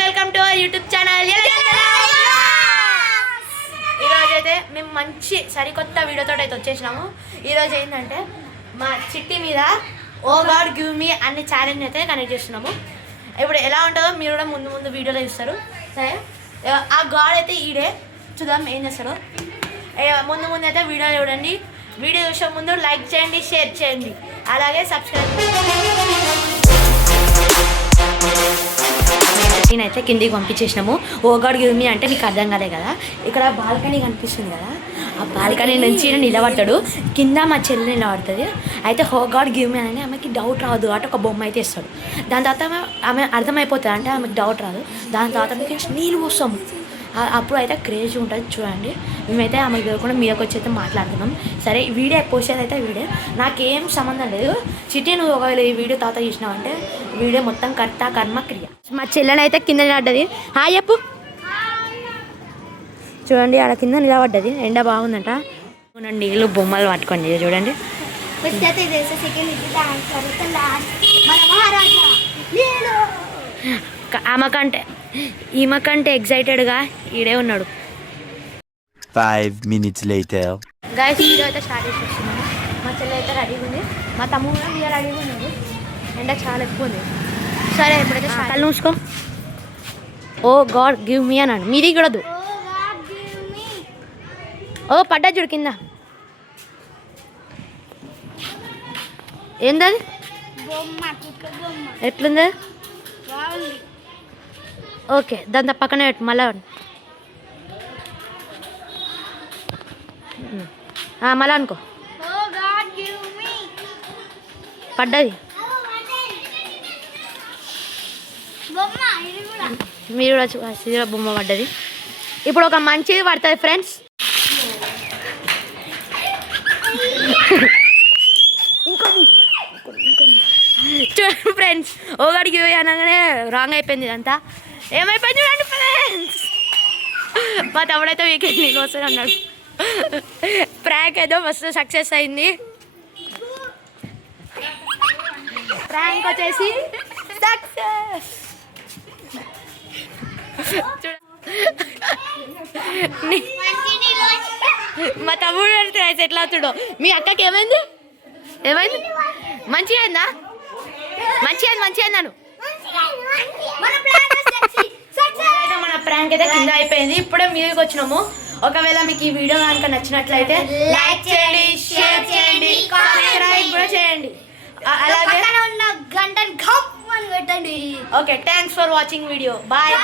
Welcome to our YouTube channel. ఈరోజు అయితే మేము మంచి సరికొత్త వీడియోతో అయితే వచ్చేసినాము. ఈరోజు ఏంటంటే మా చిట్టి మీద ఓ గాడ్ గివ్ మీ అనే ఛాలెంజ్ అయితే కనెక్ట్ చేస్తున్నాము. ఇప్పుడు ఎలా ఉంటుందో మీరు కూడా ముందు ముందు వీడియోలో చూస్తారు. సరే, ఆ గాడ్ అయితే ఈడే చూద్దాం ఏం చేస్తారో. ముందు ముందు అయితే వీడియో చూడండి. వీడియో చూసే ముందు లైక్ చేయండి, షేర్ చేయండి, అలాగే సబ్స్క్రైబ్ చేయండి. నేనైతే కిందికి పంపించేసినాము. ఓ గాడ్ గివ్ మీ అంటే మీకు అర్థం కాలే కదా, ఇక్కడ బాల్కనీ కనిపిస్తుంది కదా, ఆ బాల్కనీ నుంచి నిలబడతాడు, కింద మా చెల్లి నిలబడుతుంది. అయితే ఓ గాడ్ గివ్ మీ అని ఆమెకి డౌట్ రాదు అంటే ఒక బొమ్మ అయితే ఇస్తాడు. దాని తర్వాత ఆమె అర్థమైపోతుంది అంటే ఆమెకు డౌట్ రాదు. దాని తర్వాత మీకు నీళ్ళు పోస్తాము. అప్పుడు అయితే క్రేజీ ఉంటుంది చూడండి. మేమైతే ఆమెకు తెలియకుండా మీదకి వచ్చి అయితే మాట్లాడుతున్నాం. సరే, ఈ వీడియో పోసేది అయితే వీడియో నాకేం సంబంధం లేదు. చిట్టి నువ్వు ఒకవేళ ఈ వీడియో తాత చేసినావు అంటే వీడియో మొత్తం కర్మ క్రియ. మా చెల్లెని అయితే కింద నిలబడ్డది. హాయ్ చెప్పు. చూడండి ఆడ కింద నిలబడ్డది. ఎండ బాగుందంట. నీళ్ళు బొమ్మలు పట్టుకోండి చూడండి. ఈమెకంటే ఎగ్జైటెడ్గా ఈడే ఉన్నాడు. 5 minutes later. గైస్ వీడియో అయితే స్టార్ట్ చేసేస్తున్నాము. మా చెల్లి అయితే రెడీగా ఉంది, మా తమ్ముడు కూడా వీడియో రెడీగా ఉన్నాడు. ఎండ చాలా ఎక్కువ ఉంది. సరే, ఎప్పుడైతే కళ్ళు మూసుకో. ఓ గాడ్ గివ్ మీ అన్నాడు. మీది కూడదు. ఓ పడ్డా చూడు కింద. ఏందది? ఎట్లుంది? ఓకే, దాంతో పక్కన పెట్టు. మళ్ళా మళ్ళా అనుకో. పడ్డది. మీరు కూడా బొమ్మ పడ్డది. ఇప్పుడు ఒక మంచిది పడుతుంది ఫ్రెండ్స్. చూడండి ఫ్రెండ్స్, ఓగడికి అనగానే రాంగ్ అయిపోయింది. ఇదంతా ఏమైపోయింది చూడండి ఫ్రెండ్స్. మా తమ్ముడైతే వీకెండ్ నీకు వస్తుంది అన్నాడు. ప్రాంక్ ఏదో మస్తు సక్సెస్ అయింది. ప్రాంక్ వచ్చేసి సక్సెస్. మా తమ్ముడు అయితే ఎట్లా చూడు. మీ అక్కకి ఏమైంది? ఏమైంది? మంచిగా అయిందా? మంచిగా అన్నాను. మన ప్రాంక్ అయితే కింద అయిపోయింది. ఇప్పుడే మీదకి వచ్చినాము. ఒకవేళ మీకు ఈ వీడియో కనుక నచ్చినట్లయితే లైక్ చేయండి, షేర్ చేయండి, సబ్స్క్రైబ్ కూడా చేయండి, అలాగే గంటను పెట్టండి. Okay, thanks for watching video. Bye.